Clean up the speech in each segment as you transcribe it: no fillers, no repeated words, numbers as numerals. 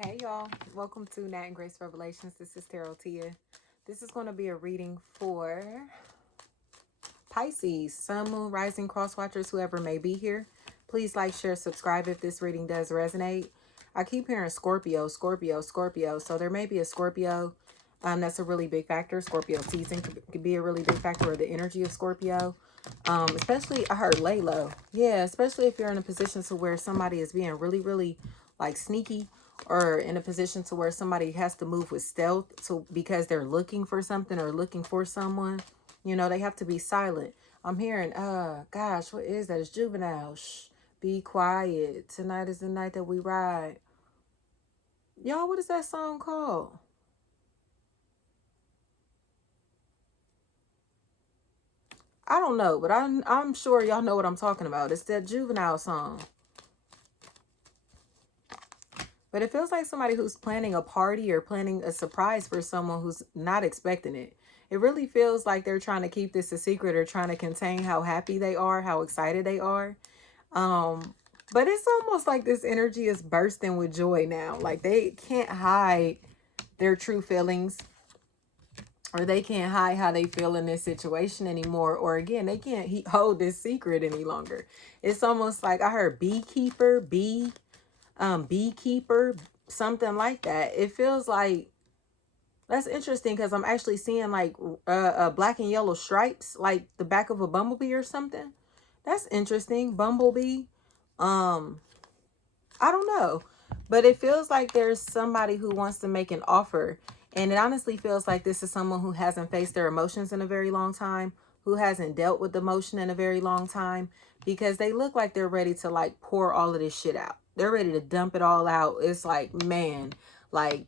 Hey y'all, welcome to Nat and Grace Revelations. This is Tarot Tia. This is going to be a reading for Pisces, Sun, Moon, Rising, Cross Watchers, whoever may be here. Please like, share, subscribe if this reading does resonate. I keep hearing Scorpio, Scorpio, Scorpio. So there may be a Scorpio. That's a really big factor. Scorpio season could be a really big factor, or the energy of Scorpio. Especially I heard lay low. Yeah, especially if you're in a position to where somebody is being really, really like sneaky, or in a position to where somebody has to move with stealth because they're looking for something or looking for someone. You know, they have to be silent. I'm hearing, gosh, what is that? It's Juvenile. Shh, be quiet. Tonight is the night that we ride. Y'all, what is that song called? I don't know, but I'm sure y'all know what I'm talking about. It's that Juvenile song. But it feels like somebody who's planning a party or planning a surprise for someone who's not expecting it. It really feels like they're trying to keep this a secret or trying to contain how happy they are, how excited they are. But it's almost like this energy is bursting with joy now. Like they can't hide their true feelings, or they can't hide how they feel in this situation anymore. Or again, they can't hold this secret any longer. It's almost like I heard beekeeper, beekeeper, something like that. It feels like that's interesting because I'm actually seeing like black and yellow stripes, like the back of a bumblebee or something. That's interesting. Bumblebee. Um, I don't know, but it feels like there's somebody who wants to make an offer. And it honestly feels like this is someone who hasn't faced their emotions in a very long time, who hasn't dealt with emotion in a very long time, because they look like they're ready to like pour all of this shit out. They're ready to dump it all out. It's like, man, like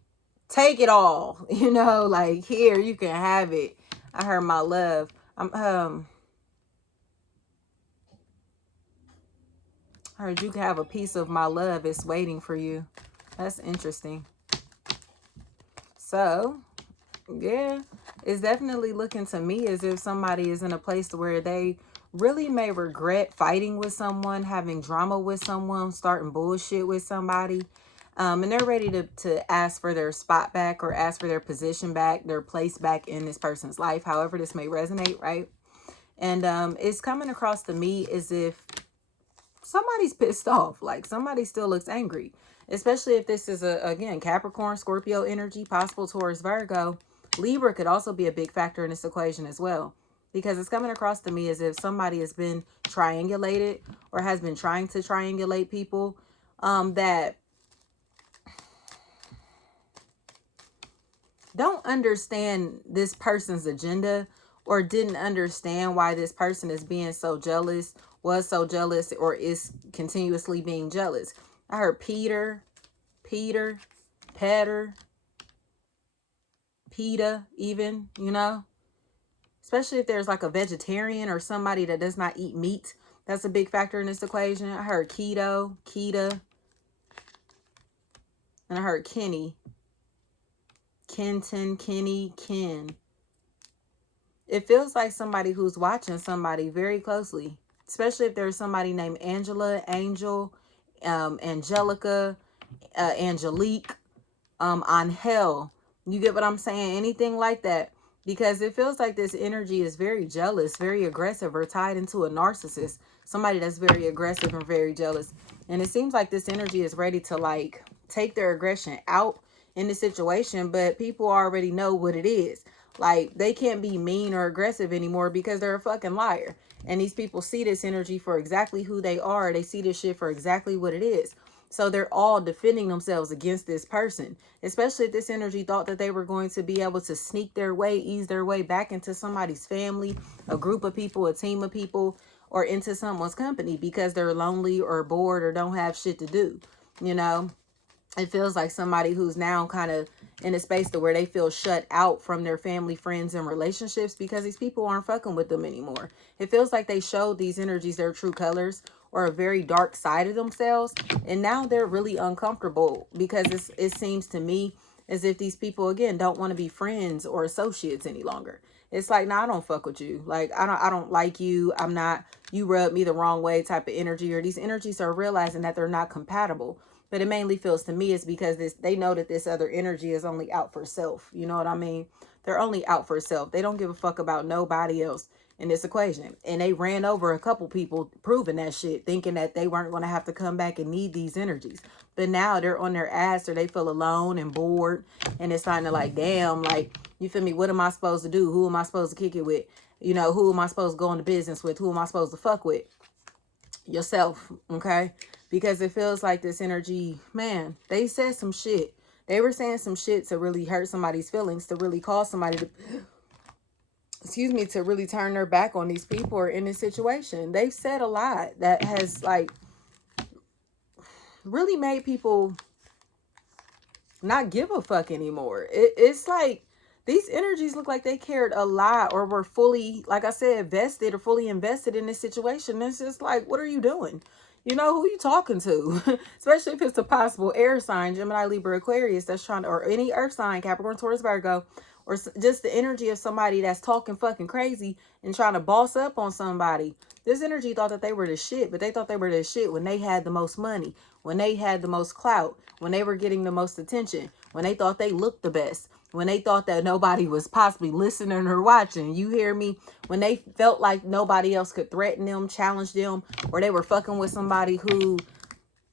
take it all, like here, you can have it. I heard my love. I heard you can have a piece of my love. It's waiting for you. That's interesting. So, yeah, it's definitely looking to me as if somebody is in a place where they really may regret fighting with someone, having drama with someone, starting bullshit with somebody. And they're ready to ask for their spot back, or ask for their position back, their place back in this person's life, however this may resonate, right? And it's coming across to me as if somebody's pissed off. Like somebody still looks angry, especially if this is again, Capricorn, Scorpio energy, possible Taurus, Virgo. Libra could also be a big factor in this equation as well, because it's coming across to me as if somebody has been triangulated or has been trying to triangulate people that don't understand this person's agenda, or didn't understand why this person is being so jealous, was so jealous, or is continuously being jealous. I heard Peter, Petter, PETA, even, especially if there's like a vegetarian or somebody that does not eat meat. That's a big factor in this equation. I heard keto, Keita, and I heard Kenny, Kenton, Kenny, Ken. It feels like somebody who's watching somebody very closely, especially if there's somebody named Angela, Angel, Angelica, Angelique, Angel. You get what I'm saying? Anything like that. Because it feels like this energy is very jealous, very aggressive, or tied into a narcissist. Somebody that's very aggressive and very jealous. And it seems like this energy is ready to like take their aggression out in the situation, but people already know what it is. Like they can't be mean or aggressive anymore because they're a fucking liar. And these people see this energy for exactly who they are. They see this shit for exactly what it is. So they're all defending themselves against this person, especially if this energy thought that they were going to be able to sneak their way, ease their way back into somebody's family, a group of people, a team of people, or into someone's company because they're lonely or bored or don't have shit to do. It feels like somebody who's now kind of in a space to where they feel shut out from their family, friends, and relationships because these people aren't fucking with them anymore. It feels like they showed these energies their true colors, or a very dark side of themselves, and now they're really uncomfortable because it seems to me as if these people again don't want to be friends or associates any longer. It's like, nah, I don't fuck with you. Like I don't like you. I'm not, you rub me the wrong way type of energy. Or these energies are realizing that they're not compatible. But it mainly feels to me is because they know that this other energy is only out for self. You know what I mean? They're only out for self. They don't give a fuck about nobody else in this equation. And they ran over a couple people proving that shit, thinking that they weren't going to have to come back and need these energies. But now they're on their ass, or they feel alone and bored. And it's kind of like, damn, like, you feel me? What am I supposed to do? Who am I supposed to kick it with? You know, who am I supposed to go into business with? Who am I supposed to fuck with? Yourself, okay? Because it feels like this energy, man, they said some shit. They were saying some shit to really hurt somebody's feelings, to really cause somebody to, excuse me, to really turn their back on these people or in this situation. They've said a lot that has, like, really made people not give a fuck anymore. It's like these energies look like they cared a lot, or were fully, like I said, vested or fully invested in this situation. It's just like, what are you doing? You know, who you talking to? Especially if it's a possible air sign, Gemini, Libra, Aquarius, that's trying to, or any earth sign, Capricorn, Taurus, Virgo, or just the energy of somebody that's talking fucking crazy and trying to boss up on somebody. This energy thought that they were the shit, but they thought they were the shit when they had the most money, when they had the most clout, when they were getting the most attention, when they thought they looked the best, when they thought that nobody was possibly listening or watching. You hear me? When they felt like nobody else could threaten them, challenge them, or they were fucking with somebody who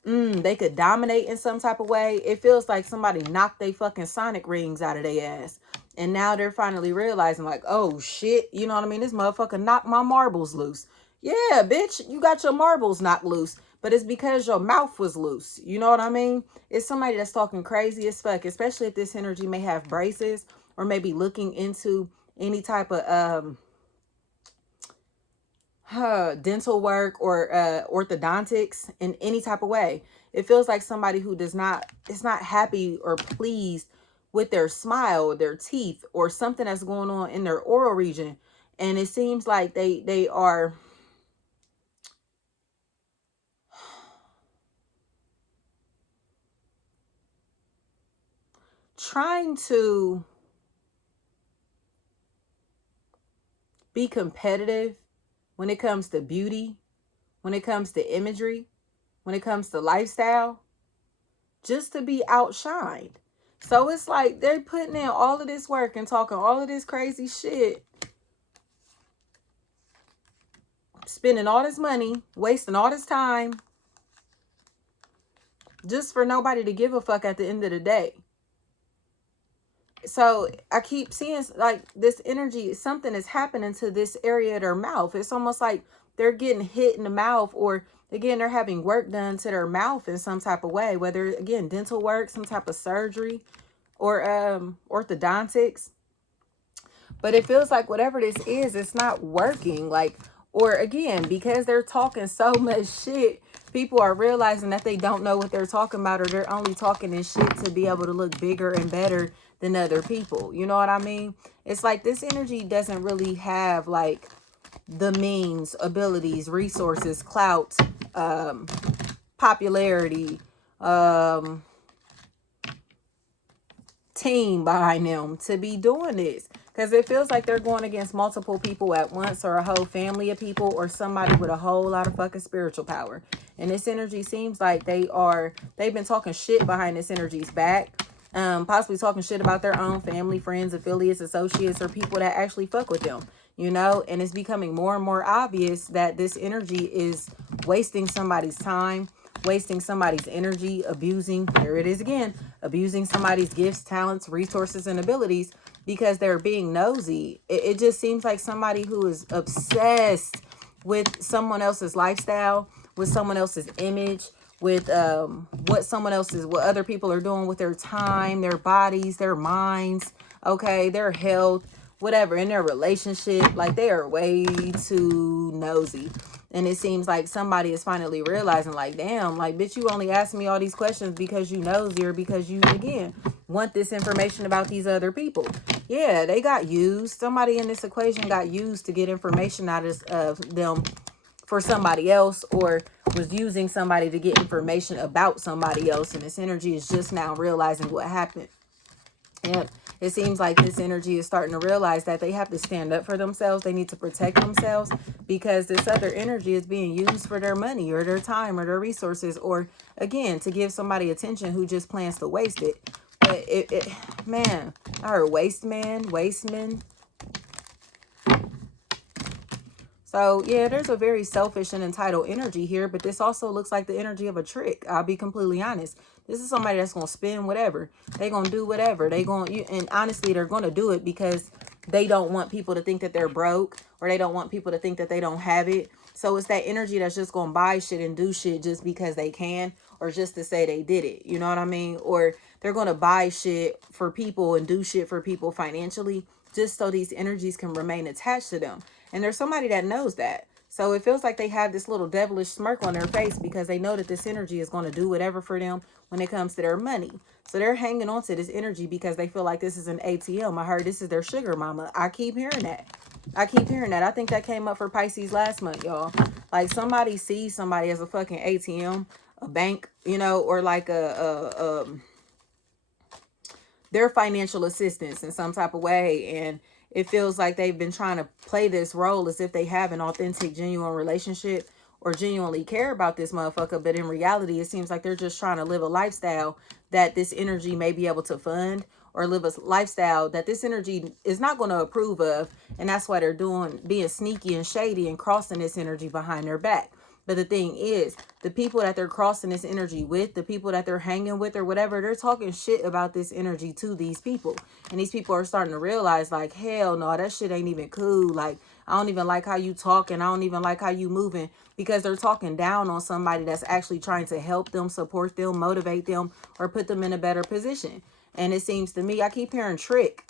they could dominate in some type of way. It feels like somebody knocked they fucking sonic rings out of their ass. And now they're finally realizing, like, oh shit, you know what I mean? This motherfucker knocked my marbles loose. Yeah, bitch, you got your marbles knocked loose, but it's because your mouth was loose. You know what I mean? It's somebody that's talking crazy as fuck, especially if this energy may have braces, or maybe looking into any type of dental work or orthodontics in any type of way. It feels like somebody who is not happy or pleased with their smile, their teeth, or something that's going on in their oral region. And it seems like they are trying to be competitive when it comes to beauty, when it comes to imagery, when it comes to lifestyle, just to be outshined. So it's like they're putting in all of this work and talking all of this crazy shit, spending all this money, wasting all this time, just for nobody to give a fuck at the end of the day. So I keep seeing like this energy, something is happening to this area of their mouth. It's almost like they're getting hit in the mouth, or again, they're having work done to their mouth in some type of way, whether again, dental work, some type of surgery, or orthodontics. But it feels like whatever this is, it's not working. Like, or again, because they're talking so much shit, people are realizing that they don't know what they're talking about, or they're only talking in shit to be able to look bigger and better than other people. You know what I mean? It's like this energy doesn't really have like the means, abilities, resources, clout, popularity, team behind them to be doing this, because it feels like they're going against multiple people at once, or a whole family of people, or somebody with a whole lot of fucking spiritual power. And this energy seems like they've been talking shit behind this energy's back, possibly talking shit about their own family, friends, affiliates, associates, or people that actually fuck with them, you know. And it's becoming more and more obvious that this energy is wasting somebody's time, wasting somebody's energy, abusing, here it is again, abusing somebody's gifts, talents, resources, and abilities, because they're being nosy. It just seems like somebody who is obsessed with someone else's lifestyle, with someone else's image, with what other people are doing with their time, their bodies, their minds, okay, their health, whatever, in their relationship. Like, they are way too nosy. And it seems like somebody is finally realizing, like, damn, like, bitch, you only asked me all these questions because you nosy, or because you, again, want this information about these other people. Yeah, they got used. Somebody in this equation got used to get information out of them for somebody else, or was using somebody to get information about somebody else. And this energy is just now realizing what happened. Yep. It seems like this energy is starting to realize that they have to stand up for themselves. They need to protect themselves because this other energy is being used for their money or their time or their resources, or again, to give somebody attention who just plans to waste it. But man, I heard waste man, wasteman. So yeah, there's a very selfish and entitled energy here, but this also looks like the energy of a trick. I'll be completely honest. This is somebody that's gonna spend whatever. They gonna do whatever. And honestly, they're gonna do it because they don't want people to think that they're broke, or they don't want people to think that they don't have it. So it's that energy that's just gonna buy shit and do shit just because they can, or just to say they did it. You know what I mean? Or they're gonna buy shit for people and do shit for people financially just so these energies can remain attached to them. And there's somebody that knows that. So it feels like they have this little devilish smirk on their face because they know that this energy is going to do whatever for them when it comes to their money. So they're hanging on to this energy because they feel like this is an ATM. I heard this is their sugar mama. I keep hearing that. I keep hearing that. I think that came up for Pisces last month, y'all. Like somebody sees somebody as a fucking ATM, a bank, you know, or like their financial assistance in some type of way. And it feels like they've been trying to play this role as if they have an authentic, genuine relationship or genuinely care about this motherfucker. But in reality, it seems like they're just trying to live a lifestyle that this energy may be able to fund, or live a lifestyle that this energy is not going to approve of. And that's why they're being sneaky and shady and crossing this energy behind their back. But the thing is, the people that they're crossing this energy with, the people that they're hanging with or whatever, they're talking shit about this energy to these people. And these people are starting to realize like, hell no, that shit ain't even cool. Like, I don't even like how you talking. I don't even like how you moving, because they're talking down on somebody that's actually trying to help them, support them, motivate them, or put them in a better position. And it seems to me, I keep hearing trick,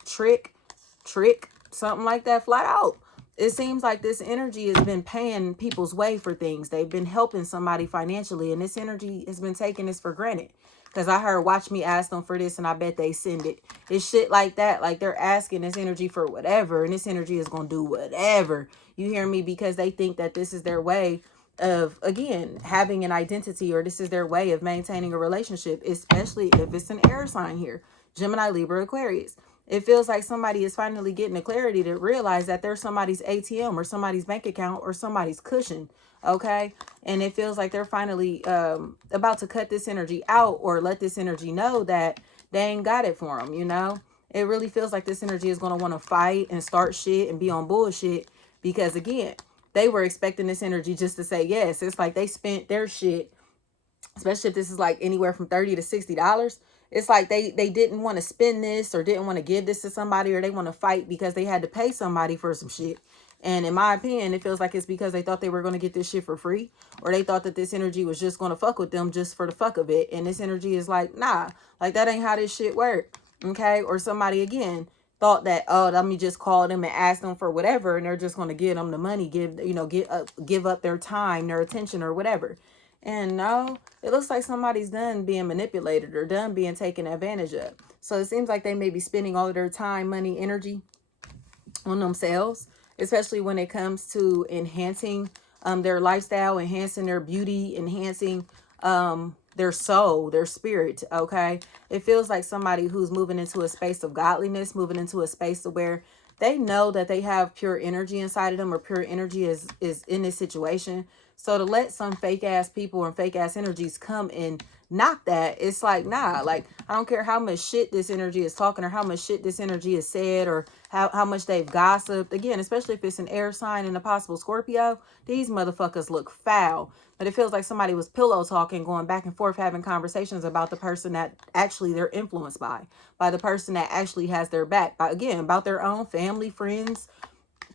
something like that flat out. It seems like this energy has been paying people's way for things. They've been helping somebody financially, and this energy has been taking this for granted. Because I heard, watch me ask them for this, and I bet they send it. It's shit like that. Like they're asking this energy for whatever, and this energy is going to do whatever. You hear me? Because they think that this is their way of, again, having an identity, or this is their way of maintaining a relationship, especially if it's an air sign here. Gemini, Libra, Aquarius. It feels like somebody is finally getting the clarity to realize that there's somebody's ATM or somebody's bank account or somebody's cushion. Okay. And it feels like they're finally about to cut this energy out, or let this energy know that they ain't got it for them. You know, it really feels like this energy is going to want to fight and start shit and be on bullshit, because again, they were expecting this energy just to say yes. It's like they spent their shit, especially if this is like anywhere from $30 to $60. It's like they didn't want to spend this, or didn't want to give this to somebody, or they want to fight because they had to pay somebody for some shit. And in my opinion, it feels like it's because they thought they were going to get this shit for free, or they thought that this energy was just going to fuck with them just for the fuck of it. And this energy is like, nah, like that ain't how this shit work. Okay. Or somebody again thought that, oh, let me just call them and ask them for whatever, and they're just going to give them the money, give up their time, their attention, or whatever. And no, it looks like somebody's done being manipulated or done being taken advantage of. So it seems like they may be spending all of their time, money, energy on themselves, especially when it comes to enhancing their lifestyle, enhancing their beauty, enhancing their soul, their spirit. Okay. It feels like somebody who's moving into a space of godliness, moving into a space where they know that they have pure energy inside of them, or pure energy is in this situation. So to let some fake ass people and fake ass energies come and knock that, it's like, nah, like, I don't care how much shit this energy is talking, or how much shit this energy is said, or how much they've gossiped. Again, especially if it's an air sign and a possible Scorpio, these motherfuckers look foul. But it feels like somebody was pillow talking, going back and forth, having conversations about the person that actually they're influenced by the person that actually has their back, by, again, about their own family, friends,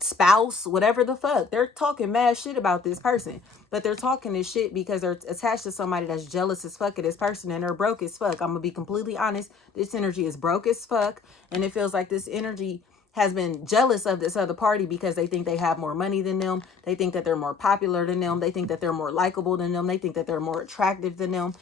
spouse, whatever the fuck. They're talking mad shit about this person, but they're talking this shit because they're attached to somebody that's jealous as fuck of this person, and they're broke as fuck. I'm gonna be completely honest. This energy is broke as fuck, and it feels like this energy has been jealous of this other party because they think they have more money than them. They think that they're more popular than them. They think that they're more likable than them. They think that they're more attractive than them.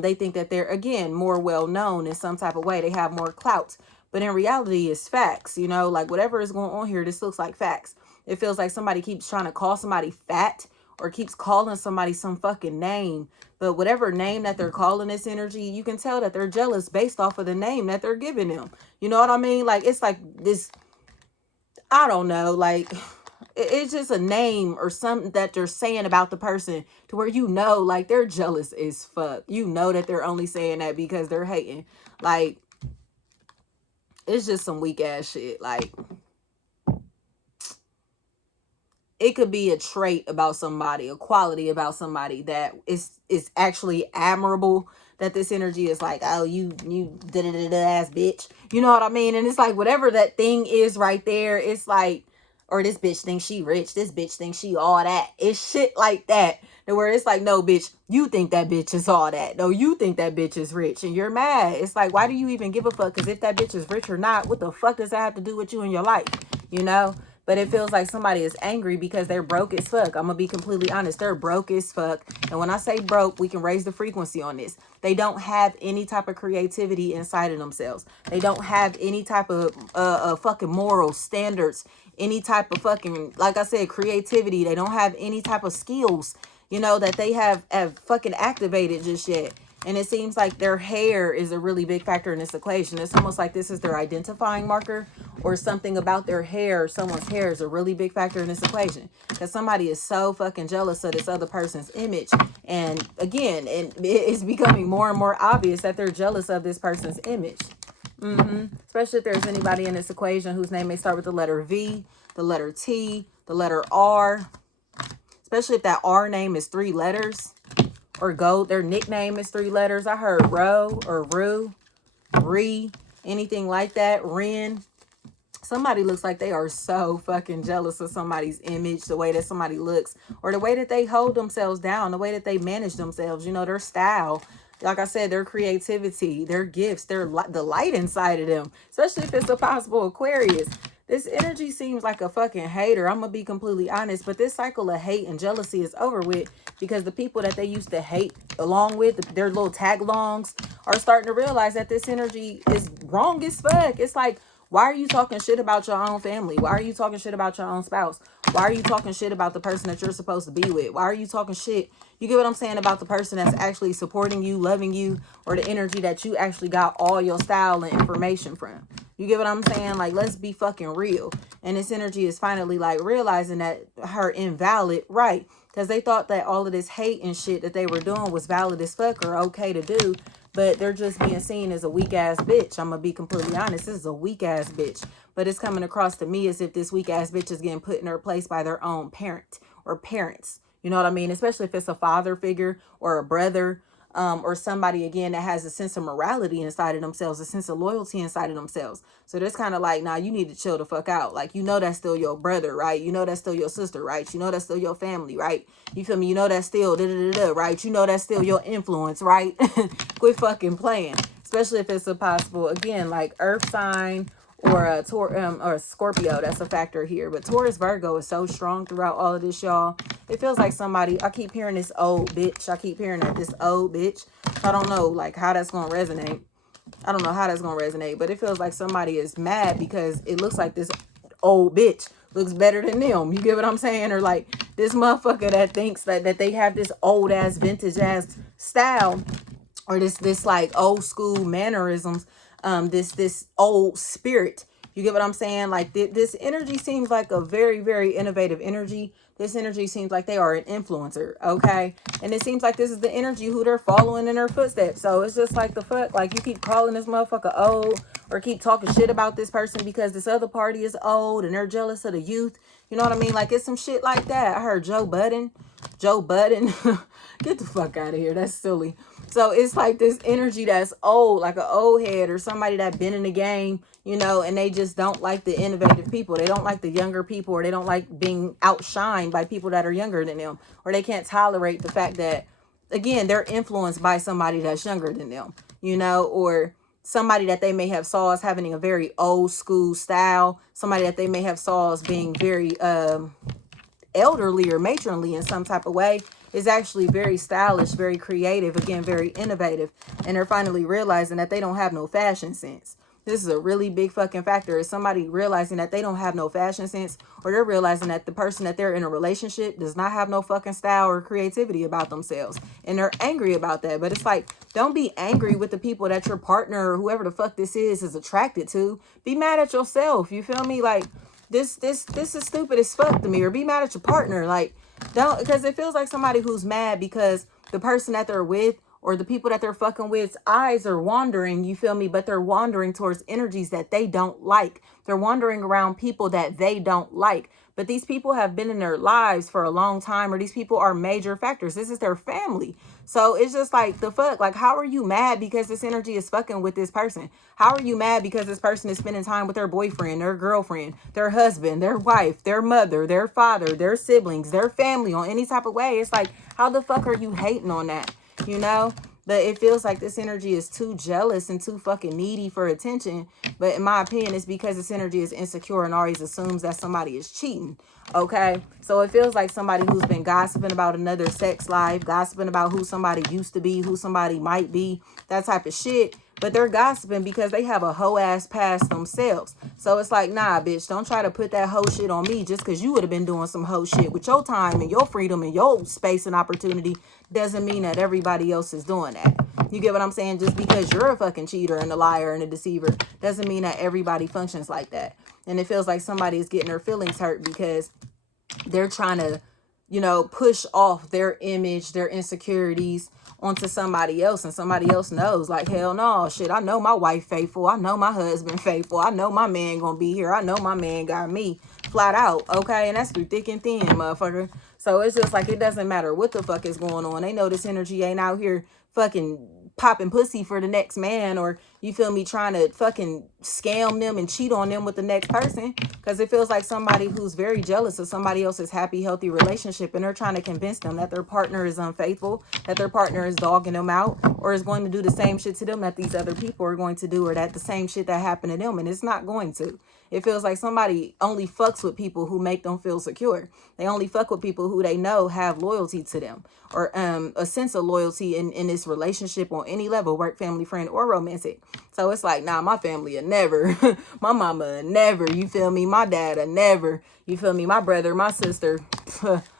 They think that they're, again, more well known in some type of way. They have more clout. But in reality, it's facts. You know, like whatever is going on here, this looks like facts. It feels like somebody keeps trying to call somebody fat, or keeps calling somebody some fucking name. But whatever name that they're calling this energy, you can tell that they're jealous based off of the name that they're giving them. You know what I mean? Like, it's like this, I don't know, like, it's just a name or something that they're saying about the person to where, you know, like, they're jealous as fuck. You know that they're only saying that because they're hating. Like, it's just some weak ass shit. Like, it could be a trait about somebody, a quality about somebody that is actually admirable, that this energy is like, oh, you da-da-da-da ass bitch. You know what I mean? And it's like, whatever that thing is right there, it's like, or this bitch thinks she rich, this bitch thinks she all that. It's shit like that. Where it's like, no, bitch, you think that bitch is all that. No, you think that bitch is rich and you're mad. It's like, why do you even give a fuck? Because if that bitch is rich or not, what the fuck does that have to do with you in your life? You know? But it feels like somebody is angry because they're broke as fuck. I'm going to be completely honest. They're broke as fuck. And when I say broke, we can raise the frequency on this. They don't have any type of creativity inside of themselves. They don't have any type of fucking moral standards, any type of fucking, like I said, creativity. They don't have any type of skills, you know, that they have fucking activated just yet. And it seems like their hair is a really big factor in this equation. It's almost like this is their identifying marker, or something about their hair. Someone's hair is a really big factor in this equation, because somebody is so fucking jealous of this other person's image. And again, it's becoming more and more obvious that they're jealous of this person's image. Especially if there's anybody in this equation whose name may start with the letter V, the letter T, the letter R. Especially if that R name is 3 letters. Or their nickname is 3 letters. I heard Ro or Rue, Ree, anything like that. Ren. Somebody looks like they are so fucking jealous of somebody's image, the way that somebody looks, or the way that they hold themselves down, the way that they manage themselves, you know, their style. Like I said, their creativity, their gifts, the light inside of them, especially if it's a possible Aquarius. This energy seems like a fucking hater. I'm going to be completely honest, but this cycle of hate and jealousy is over with, because the people that they used to hate along with, their little tag-alongs, are starting to realize that this energy is wrong as fuck. It's like, why are you talking shit about your own family? Why are you talking shit about your own spouse? Why are you talking shit about the person that you're supposed to be with? Why are you talking shit? You get what I'm saying, about the person that's actually supporting you, loving you, or the energy that you actually got all your style and information from. You get what I'm saying? Like, let's be fucking real. And this energy is finally like realizing that her invalid, right? Because they thought that all of this hate and shit that they were doing was valid as fuck or okay to do. But they're just being seen as a weak ass bitch. I'm going to be completely honest. This is a weak ass bitch. But it's coming across to me as if this weak ass bitch is getting put in her place by their own parent or parents. You know what I mean? Especially if it's a father figure or a brother, or somebody, again, that has a sense of morality inside of themselves, a sense of loyalty inside of themselves. So there's kind of like, nah, you need to chill the fuck out. Like, you know, that's still your brother, right? You know, that's still your sister, right? You know, that's still your family, right? You feel me? You know, that's still right? You know, that's still your influence, right? Quit fucking playing. Especially if it's a possible, again, like earth sign, or a or a Scorpio. That's a factor here. But Taurus Virgo is so strong throughout all of this, y'all. It feels like somebody, I keep hearing this old bitch. I keep hearing that, this old bitch. I don't know like how that's going to resonate. I don't know how that's going to resonate, but it feels like somebody is mad because it looks like this old bitch looks better than them. You get what I'm saying? Or like this motherfucker that thinks that they have this old ass vintage ass style, or this like old school mannerisms, this old spirit. You get what I'm saying? Like this energy seems like a very, very innovative energy. This energy seems like they are an influencer, okay? And it seems like this is the energy who they're following in their footsteps. So it's just like, the fuck? Like, you keep calling this motherfucker old, or keep talking shit about this person because this other party is old and they're jealous of the youth. You know what I mean? Like, it's some shit like that. I heard Joe Budden. Get the fuck out of here. That's silly. So it's like this energy that's old, like an old head or somebody that been in the game, you know, and they just don't like the innovative people. They don't like the younger people, or they don't like being outshined by people that are younger than them, or they can't tolerate the fact that, again, they're influenced by somebody that's younger than them, you know, or somebody that they may have saw as having a very old school style, somebody that they may have saw as being very elderly or matronly in some type of way, is actually very stylish, very creative, again, very innovative. And they're finally realizing that they don't have no fashion sense. This is a really big fucking factor. Is somebody realizing that they don't have no fashion sense, or they're realizing that the person that they're in a relationship does not have no fucking style or creativity about themselves. And they're angry about that. But it's like, don't be angry with the people that your partner or whoever the fuck this is attracted to. Be mad at yourself. You feel me? Like, this is stupid as fuck to me. Or be mad at your partner. Like, don't, because it feels like somebody who's mad because the person that they're with or the people that they're fucking with, eyes are wandering, you feel me? But they're wandering towards energies that they don't like. They're wandering around people that they don't like. But these people have been in their lives for a long time, or these people are major factors. This is their family. So it's just like, the fuck? Like, how are you mad because this energy is fucking with this person? How are you mad because this person is spending time with their boyfriend, their girlfriend, their husband, their wife, their mother, their father, their siblings, their family on any type of way? It's like, how the fuck are you hating on that? You know? But it feels like this energy is too jealous and too fucking needy for attention. But in my opinion, it's because this energy is insecure and always assumes that somebody is cheating. Okay? So it feels like somebody who's been gossiping about another sex life, gossiping about who somebody used to be, who somebody might be, that type of shit. But they're gossiping because they have a hoe ass past themselves. So it's like, nah, bitch, don't try to put that hoe shit on me just because you would have been doing some hoe shit with your time and your freedom and your space and opportunity. Doesn't mean that everybody else is doing that. You get what I'm saying? Just because you're a fucking cheater and a liar and a deceiver doesn't mean that everybody functions like that. And it feels like somebody is getting their feelings hurt because they're trying to, you know, push off their image, their insecurities onto somebody else, and somebody else knows, like, hell no, shit, I know my wife faithful, I know my husband faithful, I know my man gonna be here, I know my man got me, flat out, okay? And that's through thick and thin, motherfucker. So it's just like, it doesn't matter what the fuck is going on. They know this energy ain't out here fucking popping pussy for the next man, or you feel me, trying to fucking scam them and cheat on them with the next person, because it feels like somebody who's very jealous of somebody else's happy, healthy relationship, and they're trying to convince them that their partner is unfaithful, that their partner is dogging them out, or is going to do the same shit to them that these other people are going to do, or that the same shit that happened to them, and it's not going to. It feels like somebody only fucks with people who make them feel secure. They only fuck with people who they know have loyalty to them, or a sense of loyalty in this relationship on any level, work, family, friend, or romantic. So it's like, nah, my family will never, my mama will never, you feel me? My dad will never, you feel me? My brother, my sister,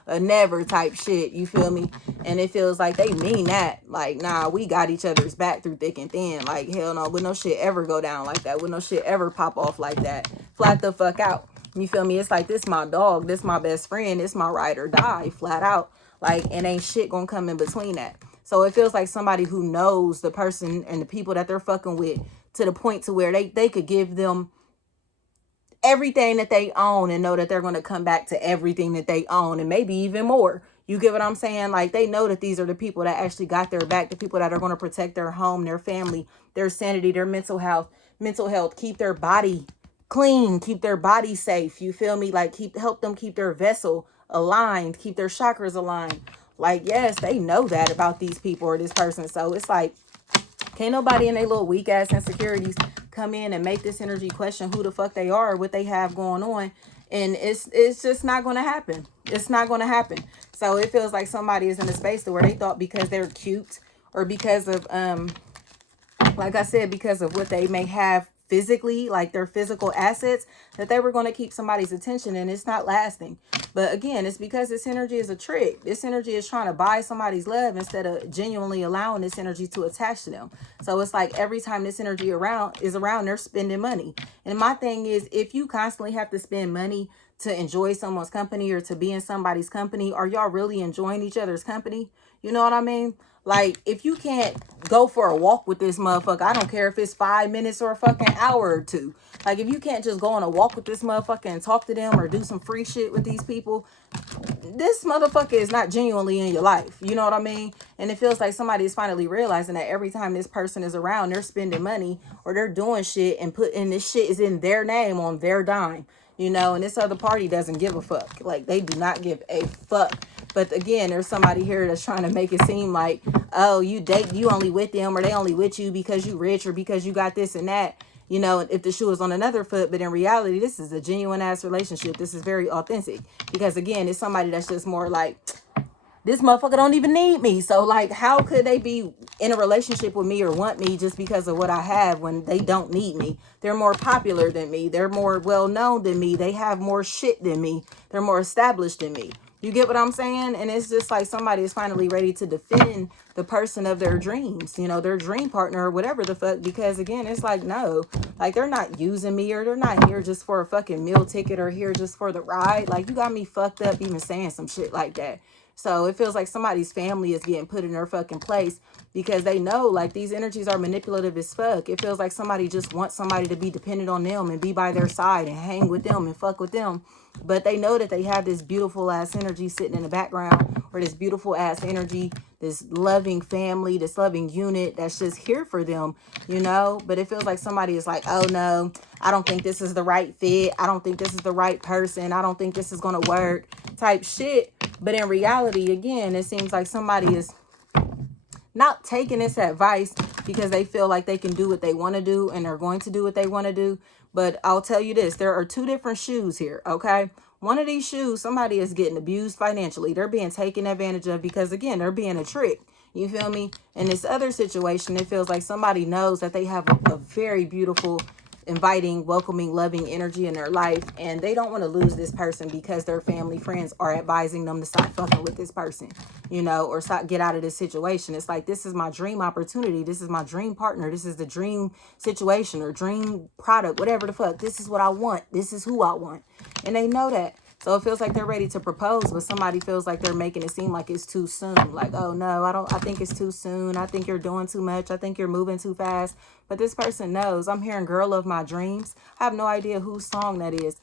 a never type shit, you feel me? And it feels like they mean that. Like, nah, we got each other's back through thick and thin. Like, hell no, would no shit ever go down like that. Would no shit ever pop off like that. Flat the fuck out. You feel me? It's like, this my dog, this my best friend, this my ride or die, flat out. Like, and ain't shit gonna come in between that. So it feels like somebody who knows the person and the people that they're fucking with to the point to where they could give them everything that they own and know that they're going to come back to everything that they own and maybe even more. You get what I'm saying? Like, they know that these are the people that actually got their back, the people that are going to protect their home, their family, their sanity, their mental health, keep their body clean, keep their body safe. You feel me? Like, help them keep their vessel aligned, keep their chakras aligned. Like, yes, they know that about these people or this person. So it's like, can't nobody in their little weak ass insecurities come in and make this energy question who the fuck they are, what they have going on. And it's just not going to happen. It's not going to happen. So it feels like somebody is in a space to where they thought because they're cute, or because of, like I said, because of what they may have physically, like their physical assets, that they were going to keep somebody's attention, and it's not lasting. But again, it's because this energy is a trick. This energy is trying to buy somebody's love instead of genuinely allowing this energy to attach to them. So it's like every time this energy is around, they're spending money. And my thing is, if you constantly have to spend money to enjoy someone's company or to be in somebody's company, are y'all really enjoying each other's company? You know what I mean? Like, if you can't go for a walk with this motherfucker, I don't care if it's 5 minutes or a fucking hour or two. Like, if you can't just go on a walk with this motherfucker and talk to them or do some free shit with these people, this motherfucker is not genuinely in your life. You know what I mean? And it feels like somebody is finally realizing that every time this person is around, they're spending money or they're doing shit and this shit is in their name on their dime. You know, and this other party doesn't give a fuck. Like, they do not give a fuck. But again, there's somebody here that's trying to make it seem like, oh, you only with them, or they only with you because you rich, or because you got this and that. You know, if the shoe is on another foot. But in reality, this is a genuine ass relationship. This is very authentic. Because again, it's somebody that's just more like, this motherfucker don't even need me. So like, how could they be in a relationship with me or want me just because of what I have when they don't need me? They're more popular than me. They're more well known than me. They have more shit than me. They're more established than me. You get what I'm saying? And it's just like somebody is finally ready to defend the person of their dreams, you know, their dream partner or whatever the fuck. Because again, it's like, no, like they're not using me, or they're not here just for a fucking meal ticket or here just for the ride. Like, you got me fucked up even saying some shit like that. So it feels like somebody's family is getting put in their fucking place because they know like these energies are manipulative as fuck. It feels like somebody just wants somebody to be dependent on them and be by their side and hang with them and fuck with them. But they know that they have this beautiful ass energy sitting in the background, or this beautiful ass energy, this loving family, this loving unit that's just here for them, you know. But it feels like somebody is like, oh no, I don't think this is the right fit. I don't think this is the right person. I don't think this is going to work type shit. But in reality, again, it seems like somebody is not taking this advice because they feel like they can do what they want to do and they're going to do what they want to do. But I'll tell you this, there are two different shoes here, okay? One of these shoes, somebody is getting abused financially. They're being taken advantage of because, again, they're being a trick. You feel me? In this other situation, it feels like somebody knows that they have a very beautiful, inviting, welcoming, loving energy in their life, and they don't want to lose this person because their family friends are advising them to stop fucking with this person, you know, or stop, get out of this situation. It's like, this is my dream opportunity, this is my dream partner, this is the dream situation or dream product, whatever the fuck. This is what I want, this is who I want, and they know that. So it feels like they're ready to propose, but somebody feels like they're making it seem like it's too soon. Like, oh no, I think it's too soon. I think you're doing too much. I think you're moving too fast. But this person knows. I'm hearing girl of my dreams. I have no idea whose song that is.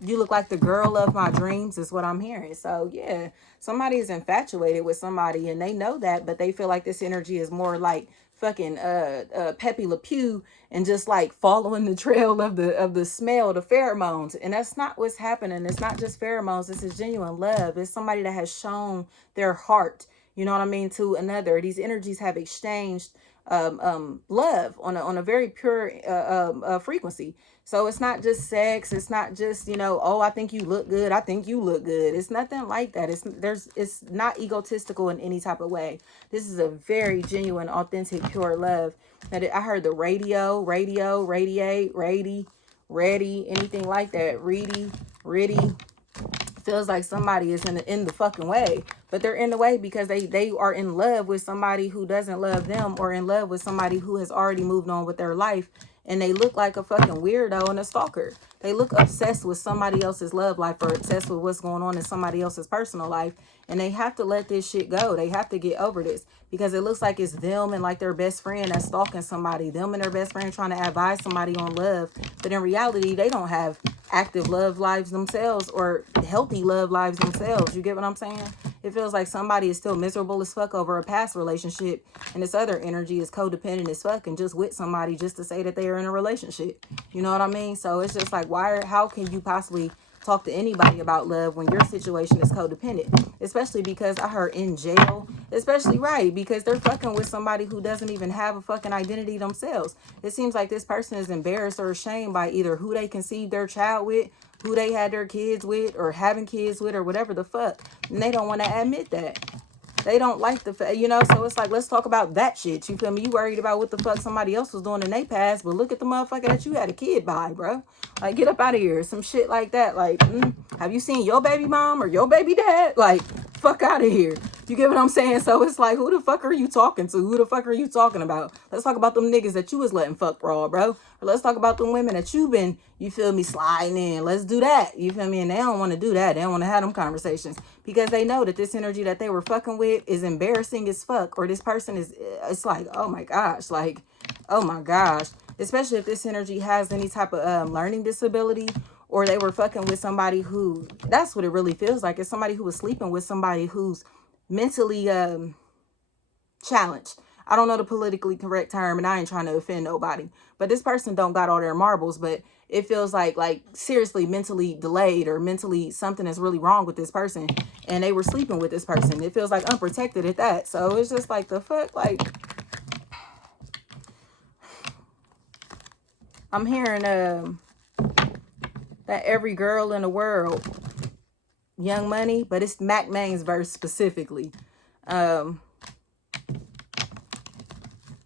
You look like the girl of my dreams is what I'm hearing. So yeah, somebody is infatuated with somebody and they know that, but they feel like this energy is more like fucking Pepe Le Pew and just like following the trail of the smell, the pheromones. And that's not what's happening. It's not just pheromones. This is genuine love. It's somebody that has shown their heart, you know what I mean, to another. These energies have exchanged love on a very pure frequency. So it's not just sex. It's not just, you know, oh, I think you look good, I think you look good. It's nothing like that. It's not egotistical in any type of way. This is a very genuine, authentic, pure love. I heard the radiate, ready, anything like that. Ready. Feels like somebody is in the fucking way, but they're in the way because they are in love with somebody who doesn't love them, or in love with somebody who has already moved on with their life, and they look like a fucking weirdo and a stalker. They look obsessed with somebody else's love life, or obsessed with what's going on in somebody else's personal life, and they have to let this shit go. They have to get over this because it looks like it's them and like their best friend that's stalking somebody, them and their best friend trying to advise somebody on love, but in reality they don't have active love lives themselves or healthy love lives themselves. You get what I'm saying? It feels like somebody is still miserable as fuck over a past relationship, and this other energy is codependent as fuck and just with somebody just to say that they are in a relationship. You know what I mean? So it's just like, how can you possibly talk to anybody about love when your situation is codependent? Especially because I heard in jail, especially, right, because they're fucking with somebody who doesn't even have a fucking identity themselves. It seems like this person is embarrassed or ashamed by either who they conceived their child with, who they had their kids with, or having kids with, or whatever the fuck, and they don't want to admit that. They don't like the fact, you know, so it's like, let's talk about that shit. You feel me? You worried about what the fuck somebody else was doing in their past, but look at the motherfucker that you had a kid by, bro. Like, get up out of here. Some shit like that. Like, have you seen your baby mom or your baby dad? Like, fuck out of here. You get what I'm saying? So it's like, who the fuck are you talking to? Who the fuck are you talking about? Let's talk about them niggas that you was letting fuck raw, bro. Or let's talk about them women that you been, you feel me, sliding in. Let's do that. You feel me? And they don't want to do that. They don't want to have them conversations because they know that this energy that they were fucking with is embarrassing as fuck. Or this person is, it's like, oh my gosh, like, oh my gosh. Especially if this energy has any type of learning disability, or they were fucking with somebody who, that's what it really feels like. It's somebody who was sleeping with somebody who's mentally challenged. I don't know the politically correct term, and I ain't trying to offend nobody, but this person don't got all their marbles, but it feels like seriously mentally delayed, or mentally something is really wrong with this person, and they were sleeping with this person. It feels like unprotected at that. So it's just like, the fuck, like, I'm hearing that every girl in the world, Young Money, but it's Mac Main's verse specifically.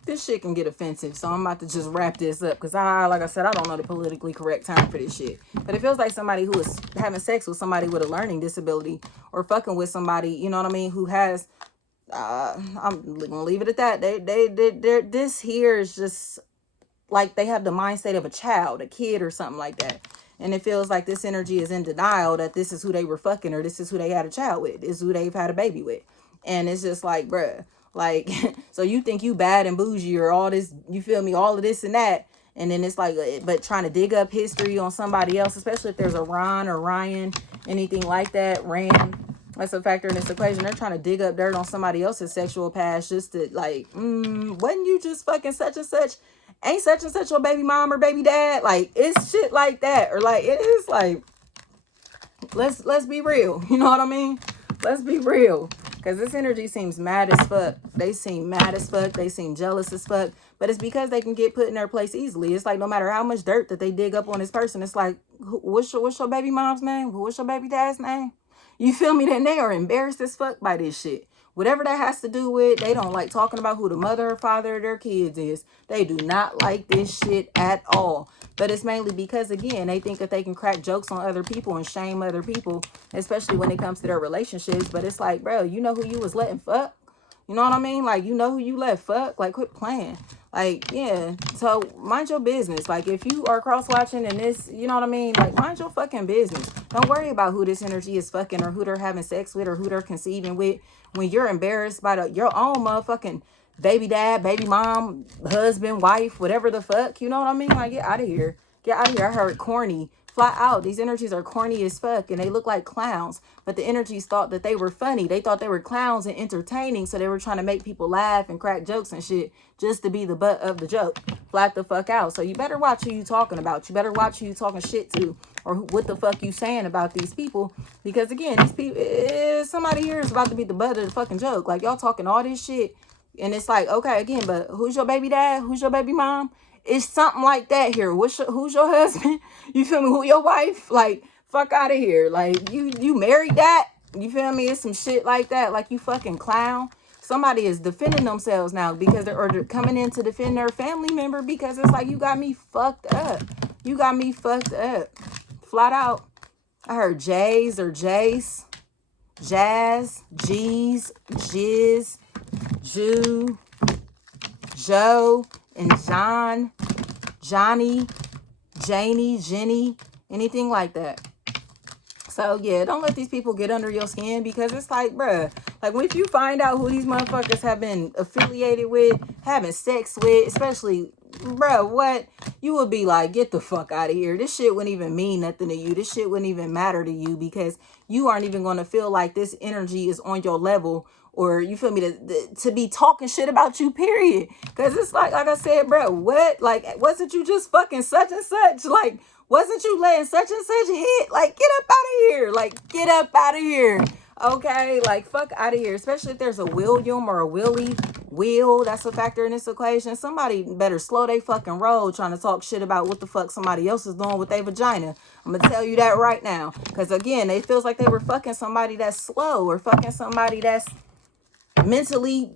This shit can get offensive, so I'm about to just wrap this up because like I said, I don't know the politically correct term for this shit. But it feels like somebody who is having sex with somebody with a learning disability, or fucking with somebody, you know what I mean, who has, I'm gonna leave it at that. They this here is just like they have the mindset of a child, a kid, or something like that. And it feels like this energy is in denial that this is who they were fucking, or this is who they had a child with, this is who they've had a baby with. And it's just like, bruh, like, so you think you bad and bougie or all this, you feel me, all of this and that. And then it's like, but trying to dig up history on somebody else, especially if there's a Ron or Ryan, anything like that, Rand, that's a factor in this equation. They're trying to dig up dirt on somebody else's sexual past just to like, wasn't you just fucking such and such? Ain't such and such your baby mom or baby dad? Like, it's shit like that. Or like, it is like, let's be real. You know what I mean? Let's be real. Because this energy seems mad as fuck. They seem mad as fuck. They seem jealous as fuck. But it's because they can get put in their place easily. It's like no matter how much dirt that they dig up on this person, it's like, what's your baby mom's name? What's your baby dad's name? You feel me? Then they are embarrassed as fuck by this shit. Whatever that has to do with, they don't like talking about who the mother or father of their kids is. They do not like this shit at all. But it's mainly because, again, they think that they can crack jokes on other people and shame other people, especially when it comes to their relationships. But it's like, bro, you know who you was letting fuck? You know what I mean? Like, you know who you let fuck? Like, quit playing. Like, yeah. So, mind your business. Like, if you are cross-watching and this, you know what I mean? Like, mind your fucking business. Don't worry about who this energy is fucking or who they're having sex with or who they're conceiving with when you're embarrassed by your own motherfucking baby dad, baby mom, husband, wife, whatever the fuck. You know what I mean? Like, get out of here. Get out of here. I heard corny. Flat out. These energies are corny as fuck and they look like clowns. But the energies thought that they were funny. They thought they were clowns and entertaining. So they were trying to make people laugh and crack jokes and shit just to be the butt of the joke. Flat the fuck out. So you better watch who you talking about. You better watch who you talking shit to, or what the fuck you saying about these people. Because again, these people, somebody here is about to be the butt of the fucking joke. Like, y'all talking all this shit. And it's like, okay, again, but who's your baby dad? Who's your baby mom? It's something like that here. Who's your husband? You feel me? Who your wife? Like, fuck out of here. Like, you married that? You feel me? It's some shit like that. Like, you fucking clown. Somebody is defending themselves now because they're coming in to defend their family member, because it's like, you got me fucked up. You got me fucked up. Flat out. I heard Jays or Jace, Jazz, G's, Jizz, Jew, Joe, and John, Johnny, Janie, Jenny, anything like that. So yeah, don't let these people get under your skin, because it's like, bruh, like if you find out who these motherfuckers have been affiliated with, having sex with, especially, bruh, what? You would be like, get the fuck out of here. This shit wouldn't even mean nothing to you. This shit wouldn't even matter to you, because you aren't even going to feel like this energy is on your level, or you feel me, to be talking shit about you, period. Because it's like I said, bro, what? Like, wasn't you just fucking such and such? Like, wasn't you letting such and such hit? Like, get up out of here. Like, get up out of here. Okay? Like, fuck out of here. Especially if there's a William or a Willie. Will, that's a factor in this equation. Somebody better slow they fucking roll trying to talk shit about what the fuck somebody else is doing with their vagina. I'm gonna tell you that right now. Because again, it feels like they were fucking somebody that's slow, or fucking somebody that's mentally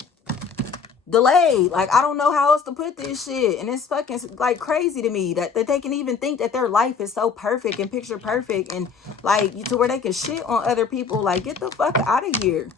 delayed. Like, I don't know how else to put this shit. And it's fucking like crazy to me that they can even think that their life is so perfect and picture perfect, and like to where they can shit on other people. Like, get the fuck out of here.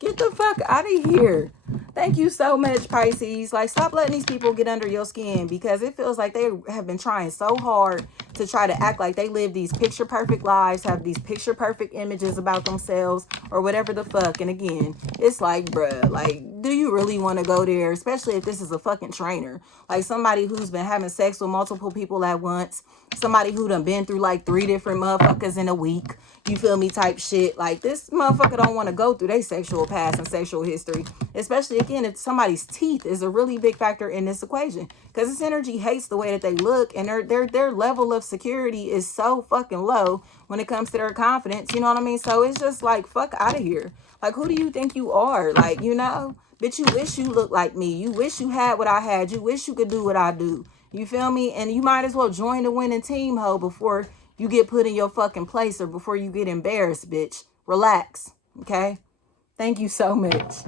Get the fuck out of here. Thank you so much, Pisces. Like, stop letting these people get under your skin, because it feels like they have been trying so hard to try to act like they live these picture perfect lives, have these picture perfect images about themselves, or whatever the fuck. And again, it's like, bruh, like, do you really want to go there? Especially if this is a fucking trainer. Like, somebody who's been having sex with multiple people at once. Somebody who done been through like 3 different motherfuckers in a week. You feel me, type shit. Like, this motherfucker don't want to go through their sexual past and sexual history. Especially, again, if somebody's teeth is a really big factor in this equation. Because this energy hates the way that they look. And their level of security is so fucking low when it comes to their confidence. You know what I mean? So it's just like, fuck out of here. Like, who do you think you are? Like, you know? Bitch, you wish you looked like me. You wish you had what I had. You wish you could do what I do. You feel me? And you might as well join the winning team, ho, before you get put in your fucking place, or before you get embarrassed, bitch. Relax. Okay. Thank you so much.